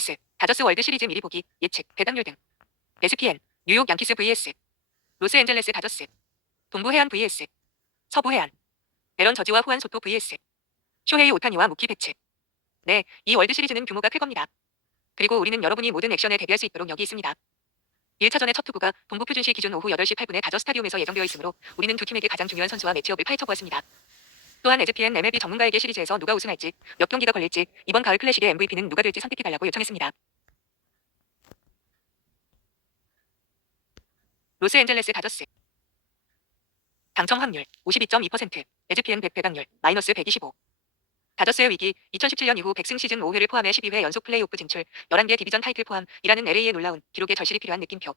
키스, 다저스 월드 시리즈 미리 보기, 예측, 배당률 등. ESPN, 뉴욕 양키스 vs 로스앤젤레스 다저스, 동부 해안 vs 서부 해안, 에런 저지와 후안 소토 vs 쇼헤이 오타니와 무키 배츠. 네, 이 월드 시리즈는 규모가 클 겁니다. 그리고 우리는 여러분이 모든 액션에 대비할 수 있도록 여기 있습니다. 1차전의 첫 투구가 동부 표준시 기준 오후 8시 8분에 다저 스타디움에서 예정되어 있으므로 우리는 두 팀에게 가장 중요한 선수와 매치업을 파헤쳐 보았습니다. 또한 ESPN MLB 전문가에게 시리즈에서 누가 우승할지, 몇 경기가 걸릴지, 이번 가을 클래식의 MVP는 누가 될지 선택해달라고 요청했습니다. 로스앤젤레스 다저스. 당첨 확률 52.2%, ESPN 100 배당률 마이너스 125. 다저스의 위기, 2017년 이후 100승 시즌 5회를 포함해 12회 연속 플레이오프 진출, 11개 디비전 타이틀 포함이라는 LA의 놀라운 기록에 절실히 필요한 느낌표.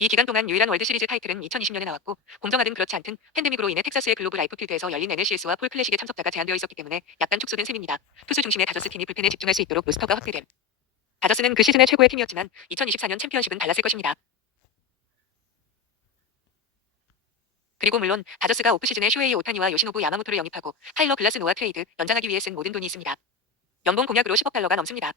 이 기간 동안 유일한 월드시리즈 타이틀은 2020년에 나왔고, 공정하든 그렇지 않든 팬데믹으로 인해 텍사스의 글로브 라이프 필드에서 열린 NLCS와 폴 클래식의 참석자가 제한되어 있었기 때문에 약간 축소된 셈입니다. 투수 중심의 다저스 팀이 불펜에 집중할 수 있도록 로스터가 확대됨. 다저스는 그 시즌의 최고의 팀이었지만 2024년 챔피언십은 달랐을 것입니다. 그리고 물론 다저스가 오프시즌에 쇼헤이 오타니와 요시노부 야마모토를 영입하고 타일러 글라스노와 트레이드, 연장하기 위해 쓴 모든 돈이 있습니다. 연봉 공약으로 10억 달러가 넘습니다.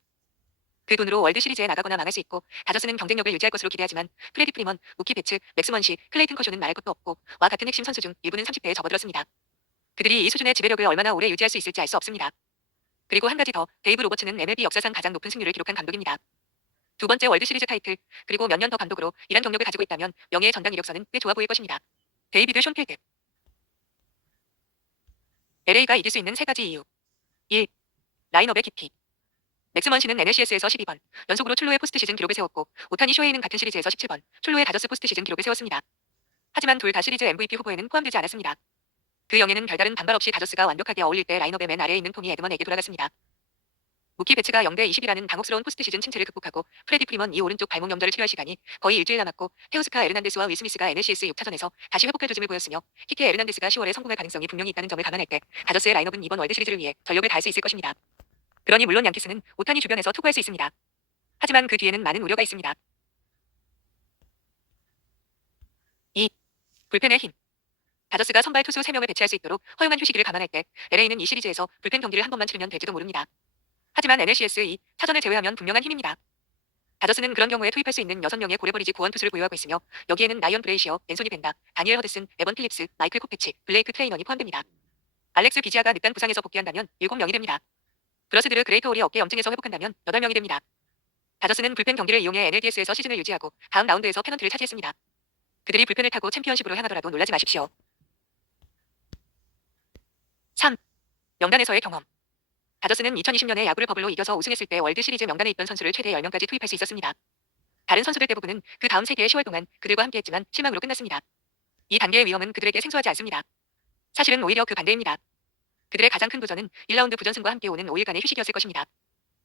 그 돈으로 월드 시리즈에 나가거나 망할 수 있고, 다저스는 경쟁력을 유지할 것으로 기대하지만 프레디 프리먼, 무키 베츠, 맥스 먼시, 클레이튼 커쇼는 말할 것도 없고 와 같은 핵심 선수 중 일부는 30대에 접어들었습니다. 그들이 이 수준의 지배력을 얼마나 오래 유지할 수 있을지 알 수 없습니다. 그리고 한 가지 더, 데이브 로버츠는 MLB 역사상 가장 높은 승률을 기록한 감독입니다. 두 번째 월드 시리즈 타이틀, 그리고 몇 년 더 감독으로 이란 경력을 가지고 있다면 명예의 전당 이력서는 꽤 좋아 보일 것입니다. 데이비드 숀필드. LA가 이길 수 있는 세 가지 이유. 1. 라인업의 깊이. 맥스 먼시는 NLCS에서 12번 연속으로 출루의 포스트 시즌 기록을 세웠고, 오타니 쇼헤이는 같은 시리즈에서 17번 출루의 다저스 포스트 시즌 기록을 세웠습니다. 하지만 둘 다 시리즈 MVP 후보에는 포함되지 않았습니다. 그 영예는 별다른 반발 없이 다저스가 완벽하게 어울릴 때 라인업의 맨 아래에 있는 토미 에드먼에게 돌아갔습니다. 무키 베츠가 0대20이라는 당혹스러운 포스트 시즌 침체를 극복하고 프레디 프리먼 이 오른쪽 발목 염좌를 치료할 시간이 거의 일주일 남았고, 테오스카 에르난데스와 윌 스미스가 NLCS 6차전에서 다시 회복할 조짐을 보였으며, 키케 에르난데스가 10월에 성공할 가능성이 분명히 있다는 점을 감안할 때 다저스의 라인업은 이번 월드 시리즈를 위해 전력을 다할 수 있을 것입니다. 그러니 물론 양키스는 오타니 주변에서 투구할 수 있습니다. 하지만 그 뒤에는 많은 우려가 있습니다. 2. 불펜의 힘. 다저스가 선발 투수 3명을 배치할 수 있도록 허용한 휴식기를 감안할 때 LA는 이 시리즈에서 불펜 경기를 한 번만 치르면 될지도 모릅니다. 하지만 NLCS 2차전을 제외하면 분명한 힘입니다. 다저스는 그런 경우에 투입할 수 있는 6명의 고래버리지 구원 투수를 보유하고 있으며, 여기에는 라이언 브레이시어, 앤소니 벤다, 다니엘 허드슨, 에번 필립스, 마이클 코페치, 블레이크 트레이넌이 포함됩니다. 알렉스 비지아가 늦단 부상에서 복귀한다면 7명이 됩니다. 브러스드르 그레이터홀이 어깨 염증에서 회복한다면 8명이 됩니다. 다저스는 불펜 경기를 이용해 NLDS에서 시즌을 유지하고 다음 라운드에서 페넌트를 차지했습니다. 그들이 불펜을 타고 챔피언십으로 향하더라도 놀라지 마십시오. 3. 명단에서의 경험. 다저스는 2020년에 야구를 버블로 이겨서 우승했을 때 월드 시리즈 명단에 있던 선수를 최대 10명까지 투입할 수 있었습니다. 다른 선수들 대부분은 그 다음 세계의 10월 동안 그들과 함께했지만 실망으로 끝났습니다. 이 단계의 위험은 그들에게 생소하지 않습니다. 사실은 오히려 그 반대입니다. 그들의 가장 큰 도전은 1라운드 부전승과 함께 오는 5일간의 휴식이었을 것입니다.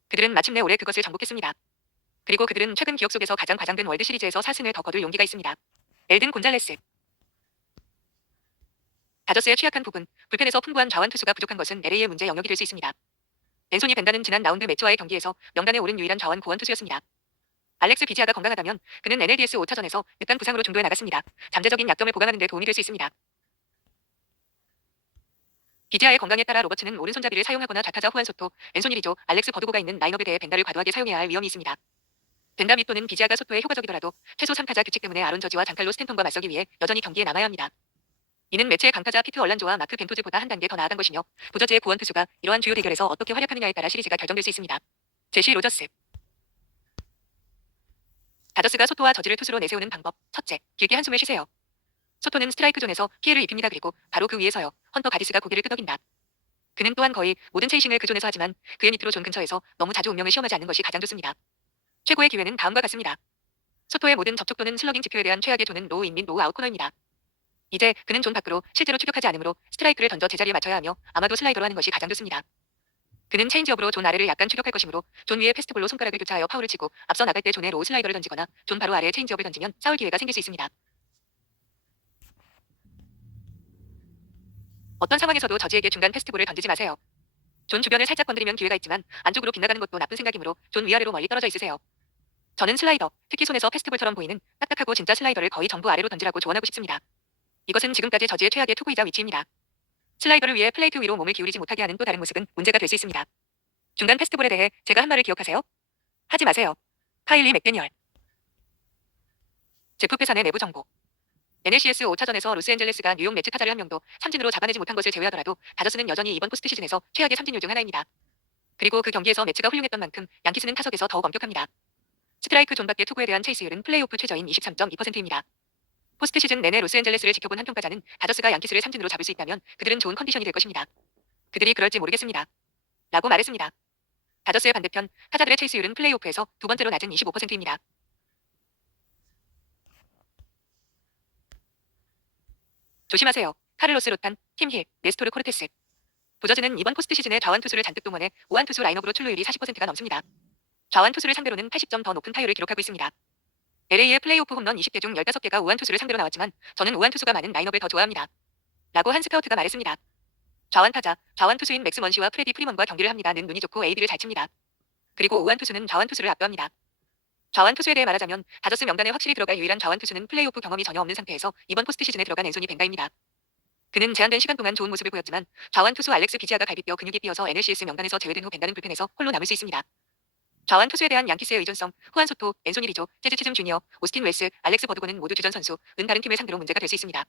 그들은 마침내 올해 그것을 정복했습니다. 그리고 그들은 최근 기억 속에서 가장 과장된 월드 시리즈에서 4승을 더 거둘 용기가 있습니다. 엘든 곤잘레스. 다저스의 취약한 부분, 불펜에서 풍부한 좌완 투수가 부족한 것은 LA의 문제 영역이 될 수 있습니다. 앤소니 벤다는 지난 라운드 매츠와의 경기에서 명단에 오른 유일한 좌완 고원 투수였습니다. 알렉스 비지아가 건강하다면 그는 NLDS 5차전에서 늦단 부상으로 중도에 나갔습니다. 잠재적인 약점을 보강하는 데 도움이 될 수 있습니다. 비지아의 건강에 따라 로버츠는 오른손잡이를 사용하거나 좌타자 후안 소토, 앤소니 리조, 알렉스 버두고가 있는 라인업에 대해 벤다를 과도하게 사용해야 할 위험이 있습니다. 벤다 및 또는 비지아가 소토에 효과적이더라도 최소 3타자 규칙 때문에 아론 저지와 장칼로 스탠턴과 맞서기 위해 여전히 경기에 남아야 합니다. 이는 매체의 강타자 피트 얼란조와 마크 벤토즈보다 한 단계 더 나아간 것이며, 부저지의 구원 투수가 이러한 주요 대결에서 어떻게 활약하느냐에 따라 시리즈가 결정될 수 있습니다. 제시 로저스. 다저스가 소토와 저지를 투수로 내세우는 방법. 첫째, 길게 한숨을 쉬세요. 소토는 스트라이크 존에서 피해를 입힙니다. 그리고 바로 그 위에서요, 헌터 가디스가 고개를 끄덕인다. 그는 또한 거의 모든 체이싱을 그 존에서 하지만 그의 밑으로 존 근처에서 너무 자주 운명을 시험하지 않는 것이 가장 좋습니다. 최고의 기회는 다음과 같습니다. 소토의 모든 접촉 또는 슬러깅 지표에 대한 최악의 존은 로우 인 및 로우 아웃 코너입니다. 이제 그는 존 밖으로 실제로 추격하지 않으므로 스트라이크를 던져 제자리에 맞춰야 하며, 아마도 슬라이더로 하는 것이 가장 좋습니다. 그는 체인지업으로 존 아래를 약간 추격할 것이므로 존 위에 패스트볼로 손가락을 교차하여 파울을 치고, 앞서 나갈 때 존의 로우 슬라이더를 던지거나 존 바로 아래에 체인지업을 던지면 싸울 기회가 생길 수 있습니다. 어떤 상황에서도 저지에게 중간 패스트볼을 던지지 마세요. 존 주변을 살짝 건드리면 기회가 있지만 안쪽으로 빗나가는 것도 나쁜 생각이므로 존 위아래로 멀리 떨어져 있으세요. 저는 슬라이더, 특히 손에서 페스티벌처럼 보이는 딱딱하고 진짜 슬라이더를 거의 전부 아래로 던지라고 조언하고 싶습니다. 이것은 지금까지 저지의 최악의 투구이자 위치입니다. 슬라이더를 위해 플레이트 위로 몸을 기울이지 못하게 하는 또 다른 모습은 문제가 될 수 있습니다. 중간 페스티벌에 대해 제가 한 말을 기억하세요? 하지 마세요. 카일리 맥데니얼. 제프 페산의 내부 정보. NLCS 5차전에서 로스앤젤레스가 뉴욕 매치 타자를 한 명도 삼진으로 잡아내지 못한 것을 제외하더라도 다저스는 여전히 이번 포스트 시즌에서 최악의 삼진율 중 하나입니다. 그리고 그 경기에서 매치가 훌륭했던 만큼 양키스는 타석에서 더욱 엄격합니다. 스트라이크 존 밖의 투구에 대한 체이스율은 플레이오프 최저인 23.2%입니다. 포스트 시즌 내내 로스앤젤레스를 지켜본 한평가자는 다저스가 양키스를 삼진으로 잡을 수 있다면 그들은 좋은 컨디션이 될 것입니다. 그들이 그럴지 모르겠습니다. 라고 말했습니다. 다저스의 반대편 타자들의 체이스율은 플레이오프에서 두 번째로 낮은 25%입니다. 조심하세요. 카를로스 로탄, 팀 힐, 네스토르 코르테스. 도저즈는 이번 포스트 시즌에 좌완 투수를 잔뜩 동원해 우완 투수 라인업으로 출루율이 40%가 넘습니다. 좌완 투수를 상대로는 80점 더 높은 타율을 기록하고 있습니다. LA의 플레이오프 홈런 20개 중 15개가 우완 투수를 상대로 나왔지만 저는 우완 투수가 많은 라인업을 더 좋아합니다. 라고 한 스카우트가 말했습니다. 좌완 타자, 좌완 투수인 맥스 먼시와 프레디 프리먼과 경기를 합니다는 눈이 좋고 에이드를 잘 칩니다. 그리고 우완 투수는 좌완 투수를 압도합니다. 좌완 투수에 대해 말하자면 다저스 명단에 확실히 들어갈 유일한 좌완 투수는 플레이오프 경험이 전혀 없는 상태에서 이번 포스트 시즌에 들어간 앤소니 벤가입니다. 그는 제한된 시간 동안 좋은 모습을 보였지만 좌완 투수 알렉스 비지아가 갈비뼈 근육이 삐어서 NLCS 명단에서 제외된 후 벤가는 불펜에서 홀로 남을 수 있습니다. 좌완 투수에 대한 양키스의 의존성, 후안 소토, 앤소니 리조, 재즈 치즘 주니어, 오스틴 웨스, 알렉스 버드고는 모두 주전 선수, 은 다른 팀을 상대로 문제가 될 수 있습니다.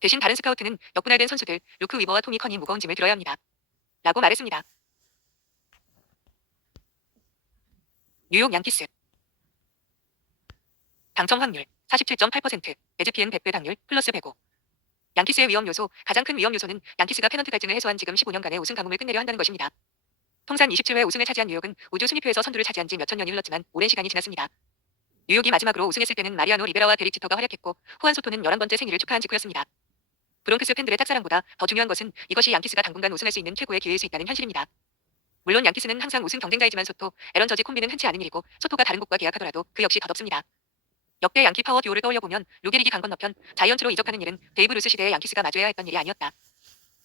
대신 다른 스카우트는 역분할된 선수들, 루크 위버와 토니 커니 무거운 짐을 들어야 합니다. 라고 말했습니다. 뉴욕 양키스 당첨 확률 47.8%, 에즈피엔 100배 당률 플러스 105. 양키스의 위험 요소, 가장 큰 위험 요소는 양키스가 페넌트 갈증을 해소한 지금 15년간의 우승 가뭄을 끝내려 한다는 것입니다. 통산 27회 우승을 차지한 뉴욕은 우주 순위표에서 선두를 차지한 지 몇천 년이 흘렀지만 오랜 시간이 지났습니다. 뉴욕이 마지막으로 우승했을 때는 마리아노 리베라와 데릭 지터가 활약했고 후안 소토는 11번째 생일을 축하한 직후였습니다. 브론크스 팬들의 짝사랑보다 더 중요한 것은 이것이 양키스가 당분간 우승할 수 있는 최고의 기회일 수 있다는 현실입니다. 물론 양키스는 항상 우승 경쟁자이지만 소토, 에런 저지 콤비는 흔치 않은 일이고 소토가 다른 곳과 계약하더라도 그 역시 덧없습니다. 역대 양키 파워 듀오를 떠올려보면 루게릭이 간 건너편 자이언츠로 이적하는 일은 베이브 루스 시대의 양키스가 마주해야 했던 일이 아니었다.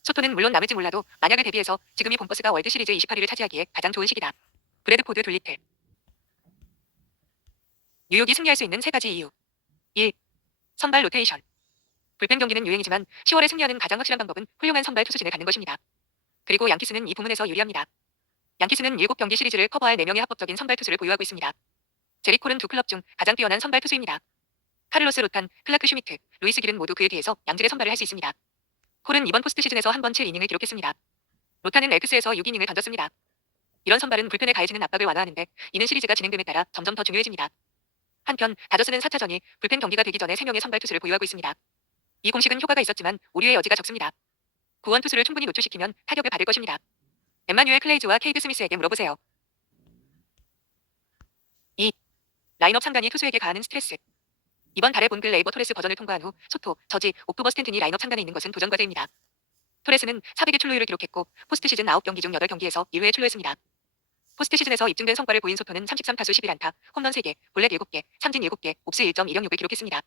소토는 물론 남을지 몰라도 만약을 대비해서 지금이 봄버스가 월드시리즈 28위를 차지하기에 가장 좋은 시기다. 브래드포드 돌리트. 뉴욕이 승리할 수 있는 세 가지 이유. 1. 선발 로테이션. 불펜 경기는 유행이지만 10월에 승리하는 가장 확실한 방법은 훌륭한 선발 투수진을 갖는 것입니다. 그리고 양키스는 이 부문에서 유리합니다. 양키스는 7경기 시리즈를 커버할 4명의 합법적인 선발 투수를 보유하고 있습니다. 제리 콜은 두 클럽 중 가장 뛰어난 선발 투수입니다. 카를로스 로탄, 클라크 슈미트, 루이스 길은 모두 그에 뒤에서 양질의 선발을 할 수 있습니다. 콜은 이번 포스트 시즌에서 한 번 7이닝을 기록했습니다. 로탄은 엑스에서 6이닝을 던졌습니다. 이런 선발은 불펜에 가해지는 압박을 완화하는데 이는 시리즈가 진행됨에 따라 점점 더 중요해집니다. 한편 다저스는 4차전이 불펜 경기가 되기 전에 3명의 선발 투수를 보유하고 있습니다. 이 공식은 효과가 있었지만 오류의 여지가 적습니다. 구원 투수를 충분히 노출시키면 타격을 받을 것입니다. 엠마뉴엘 클레이즈와 케이드 스미스에게 물어보세요. 2. 라인업 상단이 투수에게 가하는 스트레스. 이번 달에 본글 레이버 토레스 버전을 통과한 후 소토, 저지, 옥토버 스탠튼이 라인업 상단에 있는 것은 도전 과제입니다. 토레스는 400의 출루율을 기록했고 포스트 시즌 9경기 중 8경기에서 1회에 출루했습니다. 포스트 시즌에서 입증된 성과를 보인 소토는 33타수 11안타, 홈런 3개, 볼넷 7개, 삼진 7개, 옵스 1.206을 기록했습니다.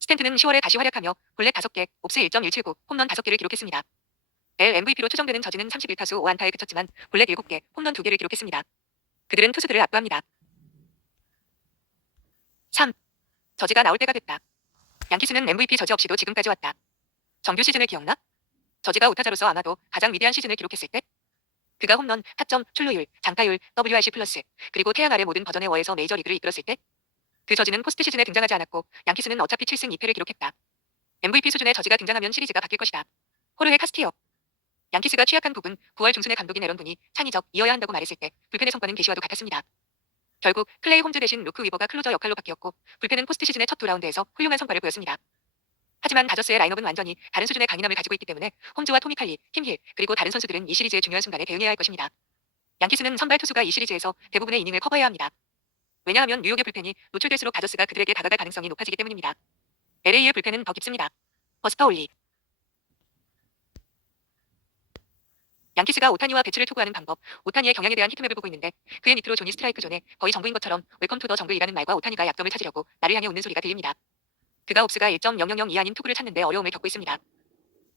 스탠튼은 10월에 다시 활약하며 볼넷 5개, 옵스 1.179, 홈런 5개를 기록했습니다. MVP로 추정되는 저지는 31타수 5안타에 그쳤지만 볼넷 7개, 홈런 2개를 기록했습니다. 그들은 투수들을 압도합니다. 3. 저지가 나올 때가 됐다. 양키스는 MVP 저지 없이도 지금까지 왔다. 정규 시즌을 기억나? 저지가 우타자로서 아마도 가장 위대한 시즌을 기록했을 때? 그가 홈런, 타점, 출루율, 장타율, WRC 플러스, 그리고 태양 아래 모든 버전의 워에서 메이저리그를 이끌었을 때? 그 저지는 포스트 시즌에 등장하지 않았고 양키스는 어차피 7승 2패를 기록했다. MVP 수준의 저지가 등장하면 시리즈가 바뀔 것이다. 호르헤 카스티어. 양키스가 취약한 부분, 9월 중순에 감독인 에런 분이 창의적이어야 한다고 말했을 때 불펜의 성과는 계시와도 같았습니다. 결국 클레이 홈즈 대신 루크 위버가 클로저 역할로 바뀌었고 불펜은 포스트 시즌의 첫 2라운드에서 훌륭한 성과를 보였습니다. 하지만 다저스의 라인업은 완전히 다른 수준의 강인함을 가지고 있기 때문에 홈즈와 토미 칼리, 팀 힐, 그리고 다른 선수들은 이 시리즈의 중요한 순간에 대응해야 할 것입니다. 양키스는 선발 투수가 이 시리즈에서 대부분의 이닝을 커버해야 합니다. 왜냐하면 뉴욕의 불펜이 노출될수록 다저스가 그들에게 다가갈 가능성이 높아지기 때문입니다. LA의 불펜은 더 깊습니다. 버스터 올리. 양키스가 오타니와 배치를 투구하는 방법, 오타니의 경향에 대한 히트맵을 보고 있는데 그의 밑으로 조니 스트라이크 존에 거의 정부인 것처럼 웰컴 투 더 정글이라는 말과 오타니가 약점을 찾으려고 나를 향해 웃는 소리가 들립니다. 그가 옵스가 1.000 이하인 투구를 찾는데 어려움을 겪고 있습니다.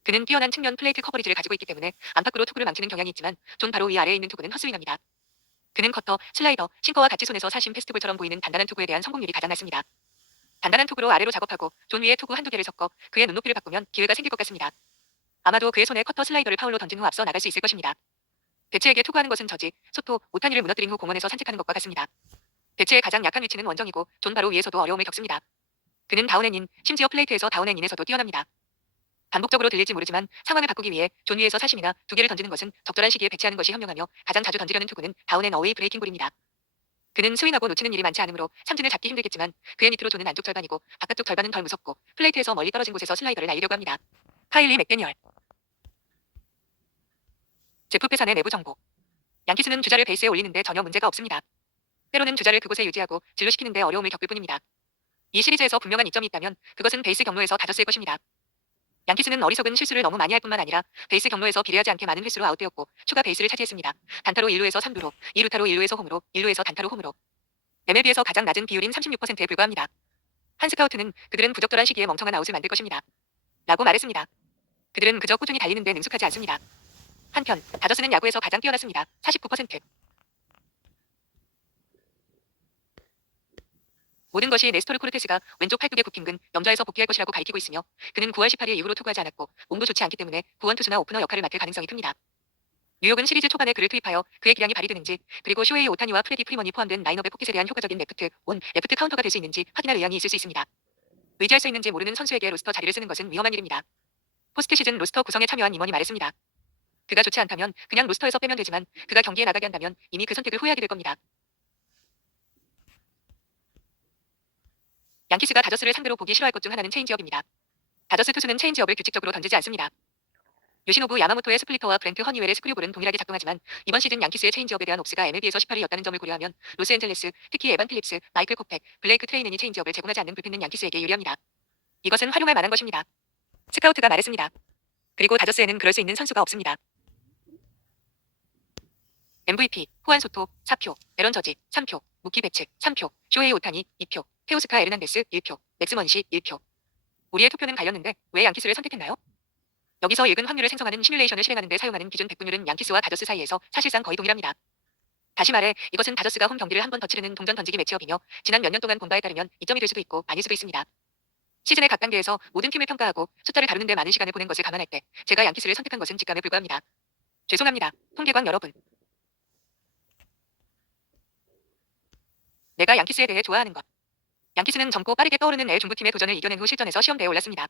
그는 뛰어난 측면 플레이트 커버리지를 가지고 있기 때문에 안팎으로 투구를 망치는 경향이 있지만 존 바로 위 아래에 있는 투구는 헛스윙합니다. 그는 커터, 슬라이더, 싱커와 같이 손에서 사심 페스티벌처럼 보이는 단단한 투구에 대한 성공률이 가장 낮습니다. 단단한 투구로 아래로 작업하고 존 위에 투구 한두 개를 섞어 그의 눈높이를 바꾸면 기회가 생길 것 같습니다. 아마도 그의 손에 커터 슬라이더를 파울로 던진 후 앞서 나갈 수 있을 것입니다. 배치에게 투구하는 것은 저지, 소토, 오타니를 무너뜨린 후 공원에서 산책하는 것과 같습니다. 배치의 가장 약한 위치는 원정이고 존 바로 위에서도 어려움을 겪습니다. 그는 다운앤인, 심지어 플레이트에서 다운앤인에서도 뛰어납니다. 반복적으로 들릴지 모르지만 상황을 바꾸기 위해 존 위에서 사심이나 두 개를 던지는 것은 적절한 시기에 배치하는 것이 현명하며 가장 자주 던지려는 투구는 다운앤 어웨이 브레이킹 볼입니다. 그는 스윙하고 놓치는 일이 많지 않으므로 삼진을 잡기 힘들겠지만 그의 밑으로 존은 안쪽 절반이고 바깥쪽 절반은 덜 무섭고 플레이트에서 멀리 떨어진 곳에서 슬라이더를 날리려고 합니다. 카일리 맥데니얼. 제프 페산의 내부 정보. 양키스는 주자를 베이스에 올리는데 전혀 문제가 없습니다. 때로는 주자를 그곳에 유지하고 진루시키는데 어려움을 겪을 뿐입니다. 이 시리즈에서 분명한 이점이 있다면 그것은 베이스 경로에서 다저스의 것입니다. 양키스는 어리석은 실수를 너무 많이 할 뿐만 아니라 베이스 경로에서 비례하지 않게 많은 횟수로 아웃되었고 추가 베이스를 차지했습니다. 단타로 1루에서 3루로, 2루타로 1루에서 홈으로, 1루에서 단타로 홈으로. MLB에서 가장 낮은 비율인 36%에 불과합니다. 한 스카우트는 그들은 부적절한 시기에 멍청한 아웃을 만들 것입니다. 라고 말했습니다. 그들은 그저 꾸준히 달리는데 능숙하지 않습니다. 한편 다저스는 야구에서 가장 뛰어났습니다. 49%. 모든 것이 네스토르 코르테스가 왼쪽 팔뚝에 굽힌 근 염좌에서 복귀할 것이라고 밝히고 있으며 그는 9월 18일 이후로 투구하지 않았고 몸도 좋지 않기 때문에 구원 투수나 오프너 역할을 맡을 가능성이 큽니다. 뉴욕은 시리즈 초반에 그를 투입하여 그의 기량이 발휘되는지 그리고 쇼헤이 오타니와 프레디 프리먼이 포함된 라인업의 포켓에 대한 효과적인 레프트 카운터가 될 수 있는지 확인할 의향이 있을 수 있습니다. 의지할 수 있는지 모르는 선수에게 로스터 자리를 쓰는 것은 위험한 일입니다. 포스트 시즌 로스터 구성에 참여한 임원이 말했습니다. 그가 좋지 않다면 그냥 로스터에서 빼면 되지만 그가 경기에 나가게 한다면 이미 그 선택을 후회하게 될 겁니다. 양키스가 다저스를 상대로 보기 싫어할 것 중 하나는 체인지업입니다. 다저스 투수는 체인지업을 규칙적으로 던지지 않습니다. 요시노부 야마모토의 스플리터와 브렌트 허니웰의 스크류볼은 동일하게 작동하지만 이번 시즌 양키스의 체인지업에 대한 옵스가 MLB에서 18위였다는 점을 고려하면 로스앤젤레스, 특히 에반 필립스, 마이클 코펙, 블레이크 트레이넨이 체인지업을 제공하지 않는 불펜은 양키스에게 유리합니다. 이것은 활용할 만한 것입니다. 스카우트가 말했습니다. 그리고 다저스에는 그럴 수 있는 선수가 없습니다. MVP, 후안 소토, 4표, 에런 저지, 3표, 무키 베츠, 3표, 쇼헤이 오타니, 2표, 테오스카 에르난데스, 1표, 맥스 먼시, 1표. 우리의 투표는 갈렸는데 왜 양키스를 선택했나요? 여기서 읽은 확률을 생성하는 시뮬레이션을 실행하는 데 사용하는 기준 백분율은 양키스와 다저스 사이에서 사실상 거의 동일합니다. 다시 말해 이것은 다저스가 홈 경기를 한 번 더 치르는 동전 던지기 매치업이며 지난 몇 년 동안 본 바에 따르면 이점이 될 수도 있고 아닐 수도 있습니다. 시즌의 각 단계에서 모든 팀을 평가하고 숫자를 다루는 데 많은 시간을 보낸 것을 감안할 때 제가 양키스를 선택한 것은 직감에 불과합니다. 죄송합니다. 통계광 여러분. 내가 양키스에 대해 좋아하는 것. 양키스는 젊고 빠르게 떠오르는 엘 중부팀의 도전을 이겨낸 후 실전에서 시험대에 올랐습니다.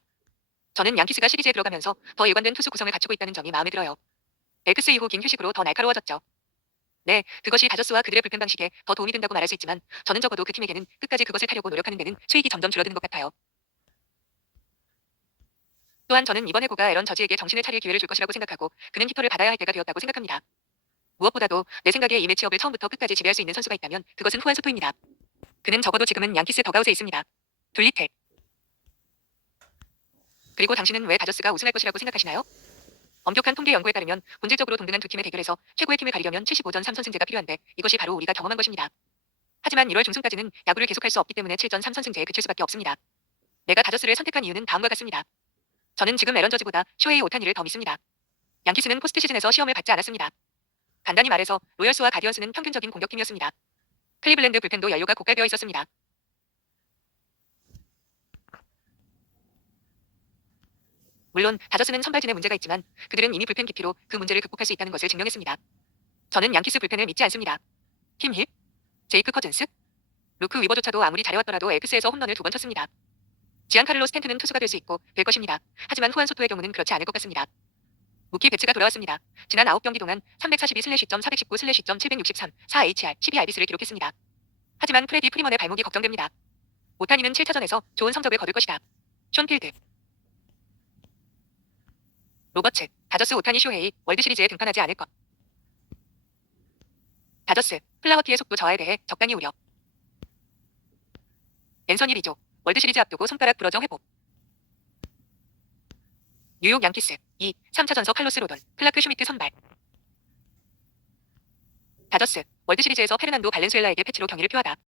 저는 양키스가 시리즈에 들어가면서 더 일관된 투수 구성을 갖추고 있다는 점이 마음에 들어요. 엑스 이후 긴 휴식으로 더 날카로워졌죠. 네, 그것이 다저스와 그들의 불펜 방식에 더 도움이 된다고 말할 수 있지만 저는 적어도 그 팀에게는 끝까지 그것을 타려고 노력하는 데는 수익이 점점 줄어드는 것 같아요. 또한 저는 이번 해고가 에런 저지에게 정신을 차릴 기회를 줄 것이라고 생각하고 그는 히터를 받아야 할 때가 되었다고 생각합니다. 무엇보다도 내 생각에 이 매치업을 처음부터 끝까지 지배할 수 있는 선수가 있다면 그것은 후안 소토입니다. 그는 적어도 지금은 양키스 더가웃에 있습니다. 둘리텍. 그리고 당신은 왜 다저스가 우승할 것이라고 생각하시나요? 엄격한 통계 연구에 따르면 본질적으로 동등한 두 팀의 대결에서 최고의 팀을 가리려면 75전 3선승제가 필요한데 이것이 바로 우리가 경험한 것입니다. 하지만 1월 중순까지는 야구를 계속할 수 없기 때문에 7전 3선승제에 그칠 수밖에 없습니다. 내가 다저스를 선택한 이유는 다음과 같습니다. 저는 지금 에런 저지보다 쇼헤이 오타니를 더 믿습니다. 양키스는 포스트 시즌에서 시험을 받지 않았습니다. 간단히 말해서 로열스와 가디언스는 평균적인 공격팀이었습니다. 클리블랜드 불펜도 연료가 고갈되어 있었습니다. 물론 다저스는 선발진에 문제가 있지만 그들은 이미 불펜 깊이로 그 문제를 극복할 수 있다는 것을 증명했습니다. 저는 양키스 불펜을 믿지 않습니다. 팀 힐? 제이크 커즌스? 루크 위버조차도 아무리 잘해왔더라도 엑스에서 홈런을 2번 쳤습니다. 지안카를로 스탠트는 투수가 될 수 있고 될 것입니다. 하지만 후안 소토의 경우는 그렇지 않을 것 같습니다. 무키 베츠가 돌아왔습니다. 지난 9경기 동안 342/10점 419/10점 763 4HR 12RBS를 기록했습니다. 하지만 프레디 프리먼의 발목이 걱정됩니다. 오타니는 7차전에서 좋은 성적을 거둘 것이다. 숀 필드. 로버츠, 다저스 오타니 쇼헤이 월드시리즈에 등판하지 않을 것. 다저스, 플라워티의 속도 저하에 대해 적당히 우려. 앤서니 리조, 월드시리즈 앞두고 손가락 부러져 회복. 뉴욕 양키스, 2, 3차전서 칼로스 로돈, 클라크 슈미트 선발. 다저스, 월드시리즈에서 페르난도 발렌수엘라에게 패치로 경기를 표하다.